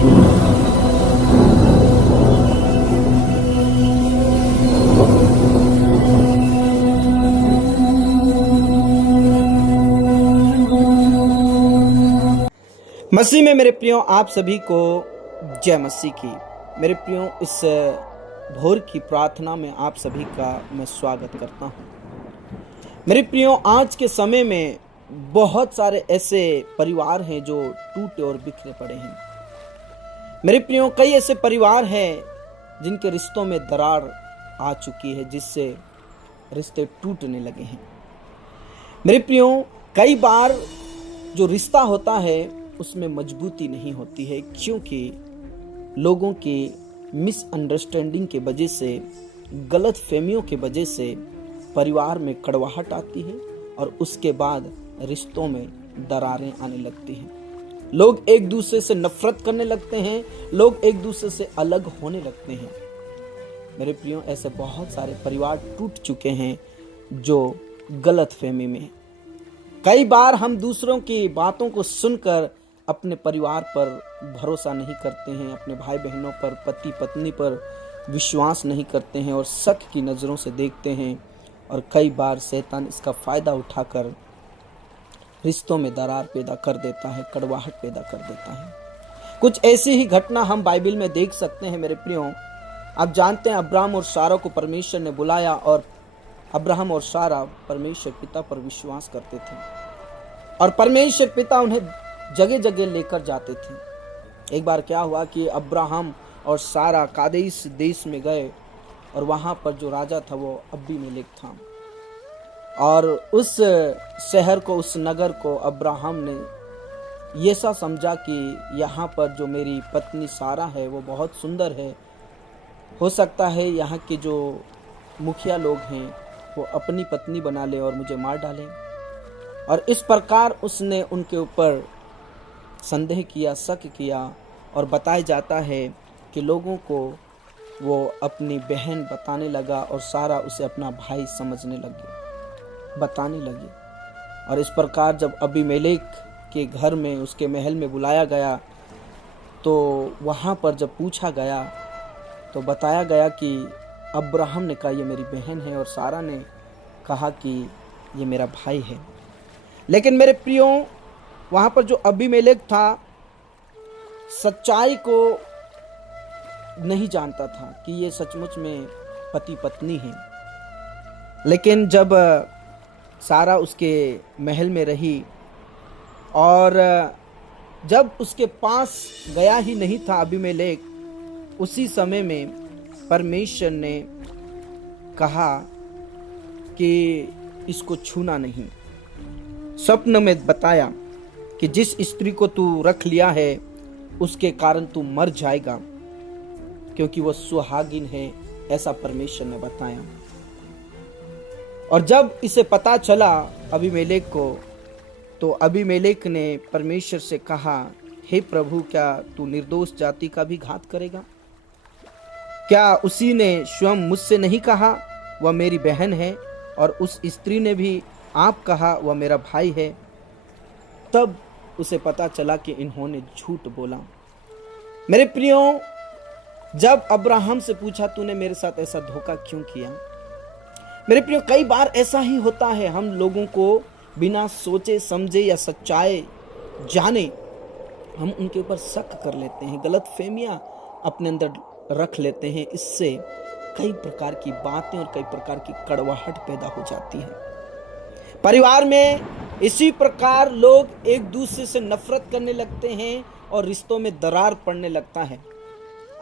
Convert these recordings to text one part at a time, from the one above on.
मसीह में मेरे प्रियो, आप सभी को जय मसीह की। मेरे प्रियो, इस भोर की प्रार्थना में आप सभी का मैं स्वागत करता हूँ। मेरे प्रियो, आज के समय में बहुत सारे ऐसे परिवार हैं जो टूटे और बिखरे पड़े हैं। मेरे प्रियो, कई ऐसे परिवार हैं जिनके रिश्तों में दरार आ चुकी है, जिससे रिश्ते टूटने लगे हैं। मेरे प्रियो, कई बार जो रिश्ता होता है उसमें मजबूती नहीं होती है, क्योंकि लोगों की मिसअंडरस्टैंडिंग के वजह से, गलत फहमियों के वजह से परिवार में कड़वाहट आती है और उसके बाद रिश्तों में दरारें आने लगती हैं। लोग एक दूसरे से नफरत करने लगते हैं, लोग एक दूसरे से अलग होने लगते हैं। मेरे प्रियो, ऐसे बहुत सारे परिवार टूट चुके हैं जो गलत फहमी में हैं। कई बार हम दूसरों की बातों को सुनकर अपने परिवार पर भरोसा नहीं करते हैं, अपने भाई बहनों पर, पति पत्नी पर विश्वास नहीं करते हैं और शक की नज़रों से देखते हैं। और कई बार शैतान इसका फ़ायदा उठाकर रिश्तों में दरार पैदा कर देता है, कड़वाहट पैदा कर देता है। कुछ ऐसी ही घटना हम बाइबल में देख सकते हैं। मेरे प्रियो, आप जानते हैं अब्राहम और सारा को परमेश्वर ने बुलाया और अब्राहम और सारा परमेश्वर पिता पर विश्वास करते थे और परमेश्वर पिता उन्हें जगह जगह लेकर जाते थे। एक बार क्या हुआ कि अब्राहम और सारा कादेश देश में गए और वहाँ पर जो राजा था वो अबीमेलेक था। और उस शहर को, उस नगर को अब्राहम ने ये सा समझा कि यहाँ पर जो मेरी पत्नी सारा है वो बहुत सुंदर है, हो सकता है यहाँ के जो मुखिया लोग हैं वो अपनी पत्नी बना ले और मुझे मार डालें। और इस प्रकार उसने उनके ऊपर संदेह किया, शक किया और बताया जाता है कि लोगों को वो अपनी बहन बताने लगा और सारा उसे अपना भाई समझने लगी, बताने लगी। और इस प्रकार जब अबीमेलेक के घर में, उसके महल में बुलाया गया तो वहाँ पर जब पूछा गया तो बताया गया कि अब्राहम ने कहा ये मेरी बहन है और सारा ने कहा कि ये मेरा भाई है। लेकिन मेरे प्रियो, वहाँ पर जो अबीमेलेक था सच्चाई को नहीं जानता था कि ये सचमुच में पति पत्नी है। लेकिन जब सारा उसके महल में रही और जब उसके पास गया ही नहीं था अबीमेलेक, उसी समय में परमेश्वर ने कहा कि इसको छूना नहीं। स्वप्न में बताया कि जिस स्त्री को तू रख लिया है उसके कारण तू मर जाएगा, क्योंकि वह सुहागिन है, ऐसा परमेश्वर ने बताया। और जब इसे पता चला अबीमेलेक को, तो अबीमेलेक ने परमेश्वर से कहा, हे प्रभु, क्या तू निर्दोष जाति का भी घात करेगा? क्या उसी ने स्वयं मुझसे नहीं कहा वह मेरी बहन है, और उस स्त्री ने भी आप कहा वह मेरा भाई है? तब उसे पता चला कि इन्होंने झूठ बोला। मेरे प्रियो, जब अब्राहम से पूछा तूने मेरे साथ ऐसा धोखा क्यों किया? मेरे प्रियो, कई बार ऐसा ही होता है, हम लोगों को बिना सोचे समझे या सच्चाई जाने हम उनके ऊपर शक कर लेते हैं, गलत फहमियां अपने अंदर रख लेते हैं। इससे कई प्रकार की बातें और कई प्रकार की कड़वाहट पैदा हो जाती है। परिवार में इसी प्रकार लोग एक दूसरे से नफरत करने लगते हैं और रिश्तों में दरार पड़ने लगता है।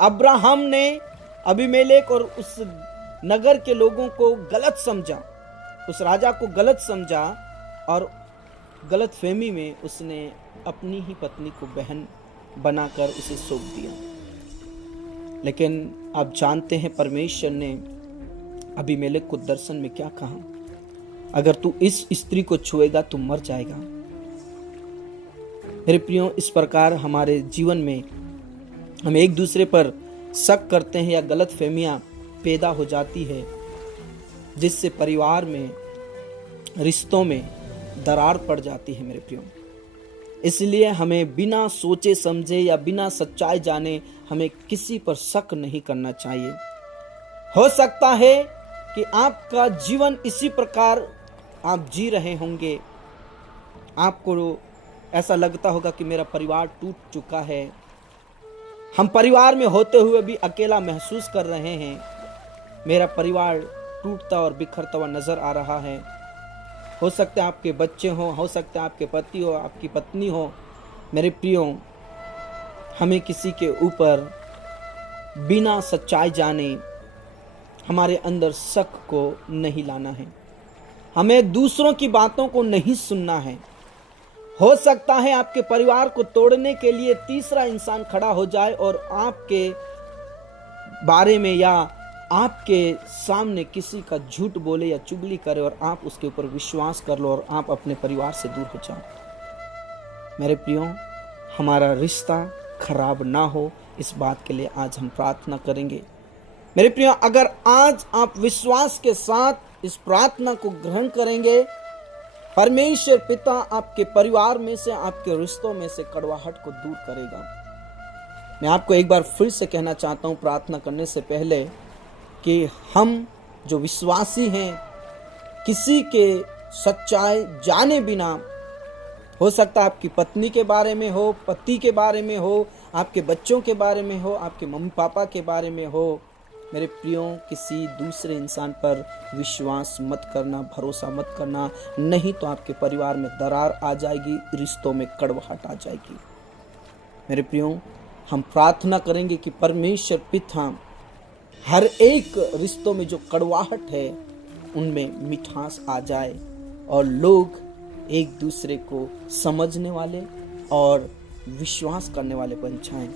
अब्राहम ने अबीमेलेक और उस नगर के लोगों को गलत समझा, उस राजा को गलत समझा और गलत फहमी में उसने अपनी ही पत्नी को बहन बनाकर उसे सौंप दिया। लेकिन आप जानते हैं परमेश्वर ने अबीमेलेक को दर्शन में क्या कहा? अगर तू इस स्त्री को छुएगा तो मर जाएगा। मेरे प्रियो, इस प्रकार हमारे जीवन में हम एक दूसरे पर शक करते हैं या गलत फहमियां पैदा हो जाती है, जिससे परिवार में, रिश्तों में दरार पड़ जाती है। मेरे प्रियो, इसलिए हमें बिना सोचे समझे या बिना सच्चाई जाने हमें किसी पर शक नहीं करना चाहिए। हो सकता है कि आपका जीवन इसी प्रकार आप जी रहे होंगे। आपको ऐसा लगता होगा कि मेरा परिवार टूट चुका है, हम परिवार में होते हुए भी अकेला महसूस कर रहे हैं, मेरा परिवार टूटता और बिखरता हुआ नजर आ रहा है। हो सकता है आपके बच्चे हो सकता है आपके पति हो, आपकी पत्नी हो। मेरे प्रियो, हमें किसी के ऊपर बिना सच्चाई जाने हमारे अंदर शक को नहीं लाना है। हमें दूसरों की बातों को नहीं सुनना है। हो सकता है आपके परिवार को तोड़ने के लिए तीसरा इंसान खड़ा हो जाए और आपके बारे में या आपके सामने किसी का झूठ बोले या चुगली करे और आप उसके ऊपर विश्वास कर लो और आप अपने परिवार से दूर हो जाओ। मेरे प्रियो, हमारा रिश्ता खराब ना हो, इस बात के लिए आज हम प्रार्थना करेंगे। मेरे प्रियो, अगर आज आप विश्वास के साथ इस प्रार्थना को ग्रहण करेंगे, परमेश्वर पिता आपके परिवार में से, आपके रिश्तों में से कड़वाहट को दूर करेगा। मैं आपको एक बार फिर से कहना चाहता हूं प्रार्थना करने से पहले कि हम जो विश्वासी हैं, किसी के सच्चाई जाने बिना, हो सकता है आपकी पत्नी के बारे में हो, पति के बारे में हो, आपके बच्चों के बारे में हो, आपके मम्मी पापा के बारे में हो, मेरे प्रियो, किसी दूसरे इंसान पर विश्वास मत करना, भरोसा मत करना, नहीं तो आपके परिवार में दरार आ जाएगी, रिश्तों में कड़वाहट आ जाएगी। मेरे प्रियो, हम प्रार्थना करेंगे कि परमेश्वर पिता हर एक रिश्तों में जो कड़वाहट है उनमें मिठास आ जाए और लोग एक दूसरे को समझने वाले और विश्वास करने वाले बन जाएं।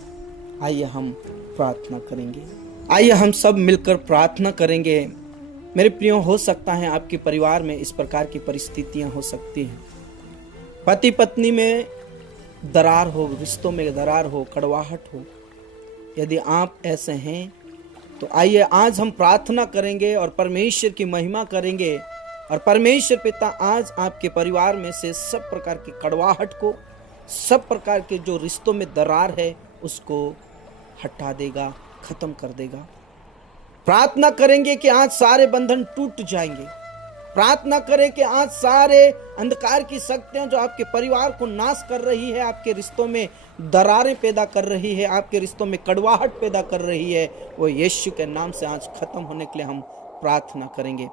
आइए हम प्रार्थना करेंगे। आइए हम सब मिलकर प्रार्थना करेंगे। मेरे प्रियो, हो सकता है आपके परिवार में इस प्रकार की परिस्थितियां हो सकती हैं। पति पत्नी में दरार हो, रिश्तों में दरार हो, कड़वाहट हो। यदि आप ऐसे हैं तो आइए आज हम प्रार्थना करेंगे और परमेश्वर की महिमा करेंगे और परमेश्वर पिता आज आपके परिवार में से सब प्रकार की कड़वाहट को, सब प्रकार के जो रिश्तों में दरार है उसको हटा देगा, खत्म कर देगा। प्रार्थना करेंगे कि आज सारे बंधन टूट जाएंगे। प्रार्थना करें कि आज सारे अंधकार की शक्तियां जो आपके परिवार को नाश कर रही है, आपके रिश्तों में दरारें पैदा कर रही है, आपके रिश्तों में कड़वाहट पैदा कर रही है, वो यीशु के नाम से आज खत्म होने के लिए हम प्रार्थना करेंगे।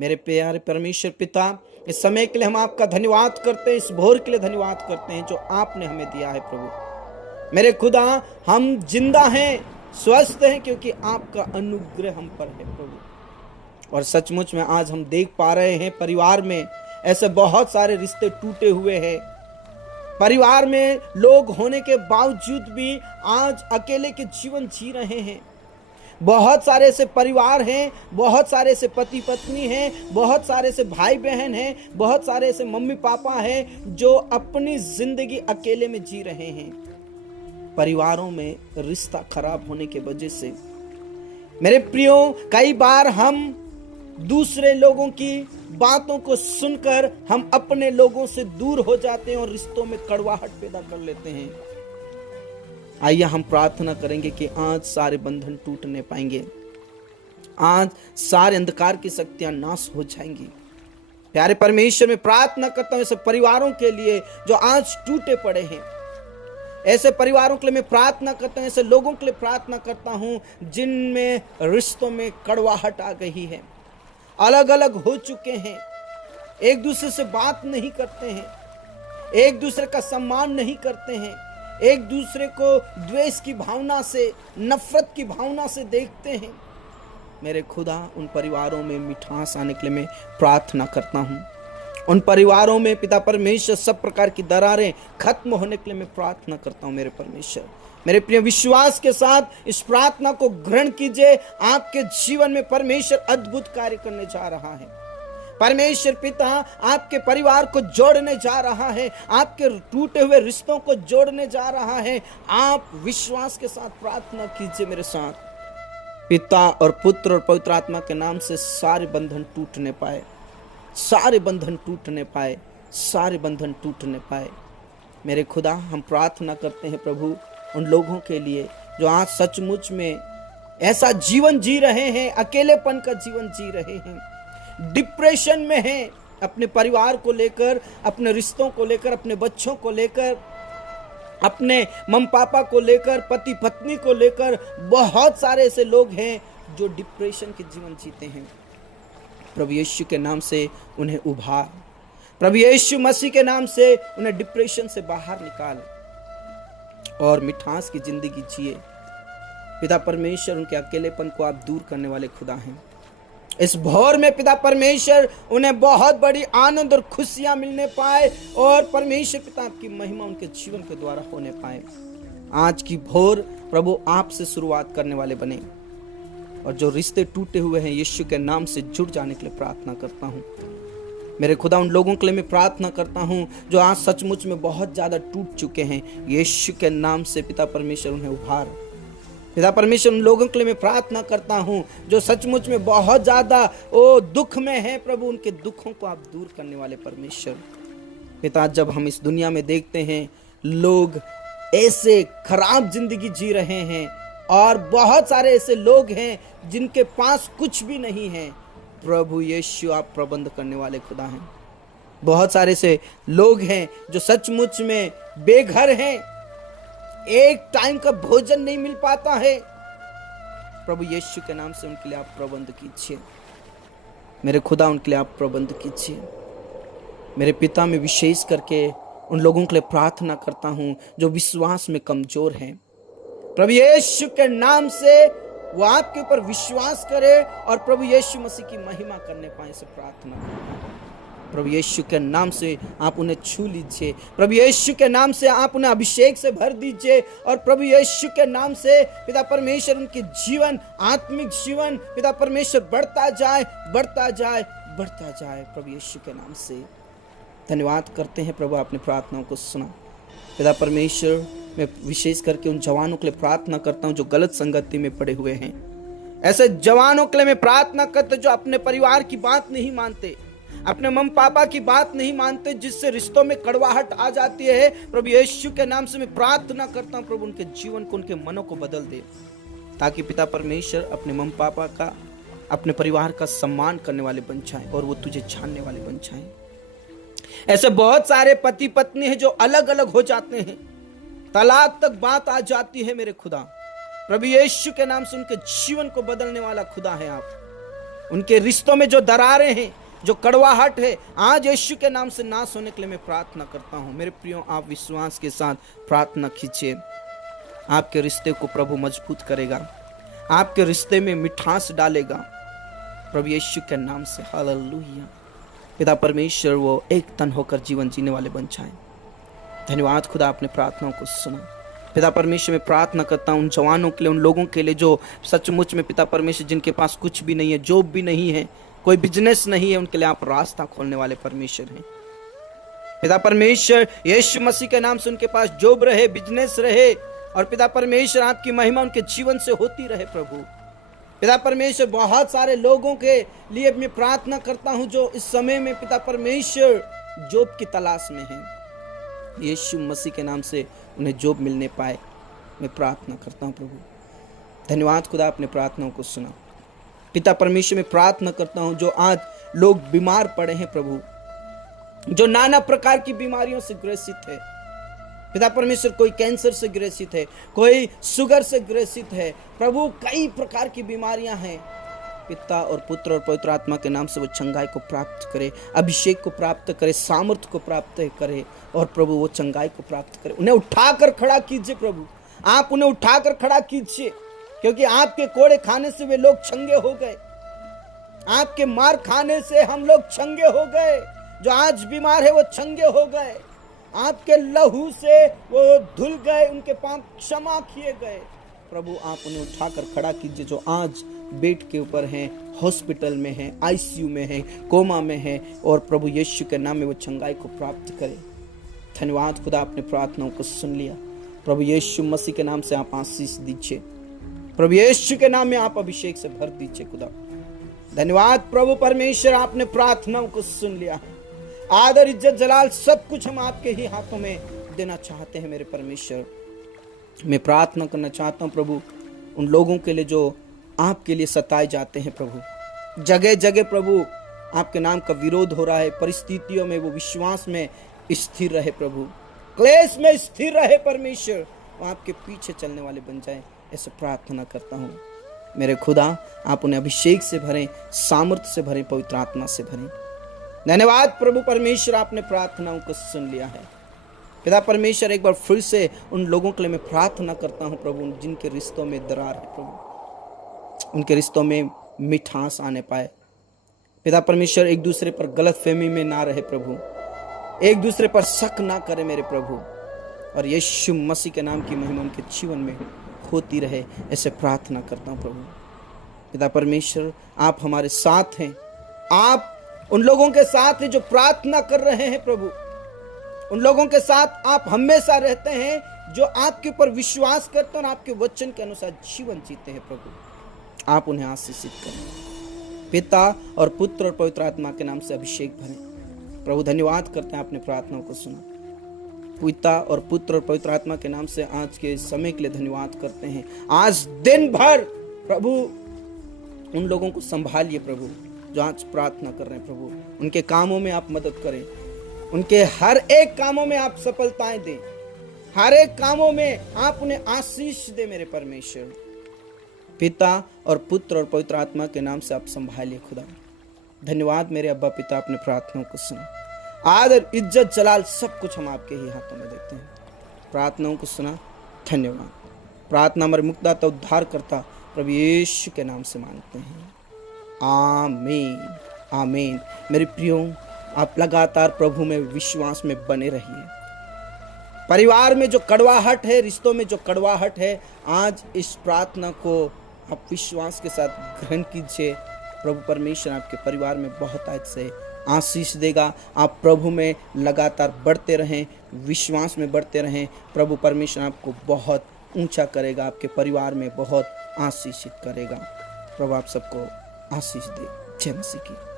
मेरे प्यारे परमेश्वर पिता, इस समय के लिए हम आपका धन्यवाद करते हैं, इस भोर के लिए धन्यवाद करते हैं जो आपने हमें दिया है। प्रभु मेरे खुदा, हम जिंदा हैं, स्वस्थ हैं, क्योंकि आपका अनुग्रह हम पर है प्रभु। और सचमुच में आज हम देख पा रहे हैं परिवार में ऐसे बहुत सारे रिश्ते टूटे हुए हैं। परिवार में लोग होने के बावजूद भी आज अकेले के जीवन जी रहे हैं। बहुत सारे ऐसे परिवार हैं, बहुत सारे ऐसे पति पत्नी हैं, बहुत सारे ऐसे भाई बहन हैं, बहुत सारे ऐसे मम्मी पापा हैं जो अपनी जिंदगी अकेले में जी रहे हैं। परिवारों में रिश्ता खराब होने के वजह से मेरे प्रियो, कई बार हम दूसरे लोगों की बातों को सुनकर हम अपने लोगों से दूर हो जाते हैं और रिश्तों में कड़वाहट पैदा कर लेते हैं। आइए हम प्रार्थना करेंगे कि आज सारे बंधन टूटने पाएंगे, आज सारे अंधकार की शक्तियां नाश हो जाएंगी। प्यारे परमेश्वर, में प्रार्थना करता हूं ऐसे परिवारों के लिए जो आज टूटे पड़े हैं। ऐसे परिवारों के लिए मैं प्रार्थना करता हूं, ऐसे लोगों के लिए प्रार्थना करता हूं जिनमें रिश्तों में कड़वाहट आ गई है, अलग अलग हो चुके हैं, एक दूसरे से बात नहीं करते हैं, एक दूसरे का सम्मान नहीं करते हैं, एक दूसरे को द्वेष की भावना से, नफरत की भावना से देखते हैं। मेरे खुदा, उन परिवारों में मिठास आने के लिए मैं प्रार्थना करता हूं। उन परिवारों में पिता परमेश्वर सब प्रकार की दरारें खत्म होने के लिए मैं प्रार्थना करता हूं। मेरे परमेश्वर, मेरे प्रिय, विश्वास के साथ इस प्रार्थना को ग्रहण कीजिए। आपके जीवन में परमेश्वर अद्भुत कार्य करने जा रहा है। परमेश्वर पिता आपके परिवार को जोड़ने जा रहा है, आपके टूटे हुए रिश्तों को जोड़ने जा रहा है। आप विश्वास के साथ प्रार्थना कीजिए मेरे साथ। पिता और पुत्र और पवित्र आत्मा के नाम से सारे बंधन टूटने पाए, सारे बंधन टूटने पाए, सारे बंधन टूटने पाए। मेरे खुदा, हम प्रार्थना करते हैं प्रभु उन लोगों के लिए जो आज सचमुच में ऐसा जीवन जी रहे हैं, अकेलेपन का जीवन जी रहे हैं, डिप्रेशन में हैं, अपने परिवार को लेकर, अपने रिश्तों को लेकर, अपने बच्चों को लेकर, अपने मम पापा को लेकर, पति पत्नी को लेकर। बहुत सारे ऐसे लोग हैं जो डिप्रेशन के जीवन जीते हैं। प्रभु यीशु के नाम से उन्हें उभार, प्रभु यीशु मसीह के नाम से उन्हें डिप्रेशन से बाहर निकाल और मिठास की जिंदगी जिए। पिता परमेश्वर, उनके अकेलेपन को आप दूर करने वाले खुदा हैं। इस भोर में पिता परमेश्वर उन्हें बहुत बड़ी आनंद और खुशियां मिलने पाए और परमेश्वर पिता आपकी महिमा उनके जीवन के द्वारा होने पाए। आज की भोर प्रभु आपसे शुरुआत करने वाले बने और जो रिश्ते टूटे हुए हैं यीशु के नाम से जुड़ जाने के लिए प्रार्थना करता हूँ। मेरे खुदा, उन लोगों के लिए मैं प्रार्थना करता हूँ जो आज सचमुच में बहुत ज़्यादा टूट चुके हैं। यीशु के नाम से पिता परमेश्वर उन्हें उभार। पिता परमेश्वर, उन लोगों के लिए मैं प्रार्थना करता हूँ जो सचमुच में बहुत ज़्यादा दुख में है। प्रभु, उनके दुखों को आप दूर करने वाले परमेश्वर। पिता, जब हम इस दुनिया में देखते हैं लोग ऐसे खराब जिंदगी जी रहे हैं और बहुत सारे ऐसे लोग हैं जिनके पास कुछ भी नहीं है, प्रभु यीशु आप प्रबंध करने वाले खुदा हैं। बहुत सारे ऐसे लोग हैं जो सचमुच में बेघर हैं, एक टाइम का भोजन नहीं मिल पाता है। प्रभु यीशु के नाम से उनके लिए आप प्रबंध कीजिए। मेरे खुदा, उनके लिए आप प्रबंध कीजिए। मेरे पिता, में विशेष करके उन लोगों के लिए प्रार्थना करता हूं जो विश्वास में कमजोर हैं। प्रभु यीशु के नाम से वो आपके ऊपर विश्वास करे और प्रभु यीशु मसीह की महिमा करने पाए, से प्रार्थना करता हूं। प्रभु यीशु के नाम से आप उन्हें छू लीजिए। प्रभु यीशु के नाम से आप उन्हें अभिषेक से भर दीजिए और प्रभु यीशु के नाम से पिता परमेश्वर उनके जीवन, आत्मिक जीवन पिता परमेश्वर बढ़ता जाए, बढ़ता जाए, बढ़ता जाए। प्रभु यीशु के नाम से धन्यवाद करते हैं प्रभु, आपने प्रार्थनाओं को सुना। पिता परमेश्वर, मैं विशेष करके उन जवानों के लिए प्रार्थना करता हूँ जो गलत संगति में पड़े हुए हैं। ऐसे जवानों के लिए मैं प्रार्थना करता हूँ जो अपने परिवार की बात नहीं मानते, अपने मम पापा की बात नहीं मानते, जिससे रिश्तों में कड़वाहट आ जाती है। प्रभु यीशु के नाम से मैं प्रार्थना करता हूँ प्रभु, उनके जीवन को, उनके मनों को बदल दे, ताकि पिता परमेश्वर अपने मम पापा का, अपने परिवार का सम्मान करने वाले बन जाए और वो तुझे जानने वाले बन जाए। ऐसे बहुत सारे पति पत्नी हैं जो अलग अलग हो जाते हैं, तलाक तक बात आ जाती है। मेरे खुदा, प्रभु यीशु के नाम से उनके जीवन को बदलने वाला खुदा है आप। उनके रिश्तों में जो दरारें हैं, जो कड़वाहट है, आज यीशु के नाम से नाश होने के लिए मैं प्रार्थना करता हूं। मेरे प्रियो, आप विश्वास के साथ प्रार्थना कीजिए। आपके रिश्ते को प्रभु मजबूत करेगा, आपके रिश्ते में मिठास डालेगा प्रभु यीशु के नाम से। हालेलुया। पिता परमेश्वर वो एक तन होकर जीवन जीने वाले बन जाए। धन्यवाद खुदा, आपने प्रार्थनाओं को सुना। पिता परमेश्वर, मैं प्रार्थना करता हूँ उन जवानों के लिए, उन लोगों के लिए जो सचमुच में पिता परमेश्वर जिनके पास कुछ भी नहीं है, जॉब भी नहीं है, कोई बिजनेस नहीं है, उनके लिए आप रास्ता खोलने वाले परमेश्वर हैं। पिता परमेश्वर, यीशु मसीह के नाम से उनके पास जॉब रहे, बिजनेस रहे और पिता परमेश्वर आपकी महिमा उनके जीवन से होती रहे। प्रभु पिता परमेश्वर, बहुत सारे लोगों के लिए मैं प्रार्थना करता हूं जो इस समय में पिता परमेश्वर जॉब की तलाश में हैं। यीशु मसीह के नाम से उन्हें जॉब मिलने पाए, मैं प्रार्थना करता हूं प्रभु। धन्यवाद खुदा, अपने प्रार्थनाओं को सुना। पिता परमेश्वर, मैं प्रार्थना करता हूं जो आज लोग बीमार पड़े हैं प्रभु, जो नाना प्रकार की बीमारियों से ग्रसित है। पिता परमेश्वर, कोई कैंसर से ग्रसित है, कोई शुगर से ग्रसित है प्रभु, कई प्रकार की बीमारियां हैं। पिता और पुत्र और पवित्र आत्मा के नाम से वो चंगाई को प्राप्त करे, अभिषेक को प्राप्त करे, सामर्थ्य को प्राप्त करे और प्रभु वो चंगाई को प्राप्त करे। उन्हें उठाकर खड़ा कीजिए प्रभु, आप उन्हें उठाकर खड़ा कीजिए, क्योंकि आपके कोड़े खाने से वे लोग चंगे हो गए, आपके मार खाने से हम लोग चंगे हो गए। जो आज बीमार है वो चंगे हो गए, आपके लहू से वो धुल गए, उनके पाप क्षमा किए गए। प्रभु आप उन्हें उठाकर खड़ा कीजिए जो आज बेड के ऊपर हैं, हॉस्पिटल में हैं, आईसीयू में हैं, कोमा में हैं, और प्रभु यीशु के नाम में वो चंगाई को प्राप्त करें। धन्यवाद खुदा, आपने प्रार्थनाओं को सुन लिया। प्रभु यीशु मसीह के नाम से आप आशीष दीजिए, प्रभु यीशु के नाम में आप अभिषेक से भर दीजिए खुदा। धन्यवाद प्रभु परमेश्वर, आपने प्रार्थनाओं को सुन लिया। आदर इज्जत जलाल सब कुछ हम आपके ही हाथों में देना चाहते हैं मेरे परमेश्वर। मैं प्रार्थना करना चाहता हूँ प्रभु उन लोगों के लिए जो आपके लिए सताए जाते हैं प्रभु। जगह जगह प्रभु आपके नाम का विरोध हो रहा है, परिस्थितियों में वो विश्वास में स्थिर रहे प्रभु, क्लेश में स्थिर रहे परमेश्वर, वो आपके पीछे चलने वाले बन जाए, ऐसे प्रार्थना करता हूँ। मेरे खुदा आप उन्हें अभिषेक से भरें, सामर्थ्य से भरें, पवित्र आत्मा से भरें। धन्यवाद प्रभु परमेश्वर, आपने प्रार्थनाओं को सुन लिया है। पिता परमेश्वर, एक बार फिर से उन लोगों के लिए मैं प्रार्थना करता हूँ प्रभु जिनके रिश्तों में दरार है प्रभु, उनके रिश्तों में मिठास आने पाए। पिता परमेश्वर, एक दूसरे पर गलतफहमी में ना रहे प्रभु, एक दूसरे पर शक ना करे मेरे प्रभु, और यीशु मसीह के नाम की महिमा उनके जीवन में होती रहे, ऐसे प्रार्थना करता हूँ प्रभु। पिता परमेश्वर, आप हमारे साथ हैं, आप उन लोगों के साथ हैं जो प्रार्थना कर रहे हैं प्रभु, उन लोगों के साथ आप हमेशा रहते हैं जो आपके ऊपर विश्वास करते हैं और आपके वचन के अनुसार जीवन जीते हैं प्रभु। आप उन्हें आशीषित करें। पिता और पुत्र और पवित्र आत्मा के नाम से अभिषेक भरें प्रभु। धन्यवाद करते हैं, आपने प्रार्थनाओं को सुना। पिता और पुत्र और पवित्र आत्मा के नाम से आज के समय के लिए धन्यवाद करते हैं। आज दिन भर प्रभु उन लोगों को संभालिए प्रभु जो आज प्रार्थना कर रहे हैं प्रभु, उनके कामों में आप मदद करें, उनके हर एक कामों में आप सफलताएं दें, हर एक कामों में आप उन्हें आशीष दे मेरे परमेश्वर। पिता और पुत्र और पवित्र आत्मा के नाम से आप संभालिए खुदा। धन्यवाद मेरे अब्बा पिता, अपने प्रार्थनाओं को सुना। आदर इज्जत जलाल सब कुछ हम आपके ही हाथों में देते हैं। प्रार्थनाओं को सुना, धन्यवाद। प्रार्थना हमारे मुक्तिदाता उद्धार करता प्रभु यीशु के नाम से मांगते हैं, आमीन आमीन। मेरे प्रियो, आप लगातार प्रभु में विश्वास में बने रहिए। परिवार में जो कड़वाहट है, रिश्तों में जो कड़वाहट है, आज इस प्रार्थना को आप विश्वास के साथ ग्रहण कीजिए। प्रभु परमेश्वर आपके परिवार में बहुत आज से आशीष देगा। आप प्रभु में लगातार बढ़ते रहें, विश्वास में बढ़ते रहें। प्रभु परमेश्वर आपको बहुत ऊंचा करेगा, आपके परिवार में बहुत आशीषित करेगा। प्रभु आप सबको आशीष दे। जय मसीह की।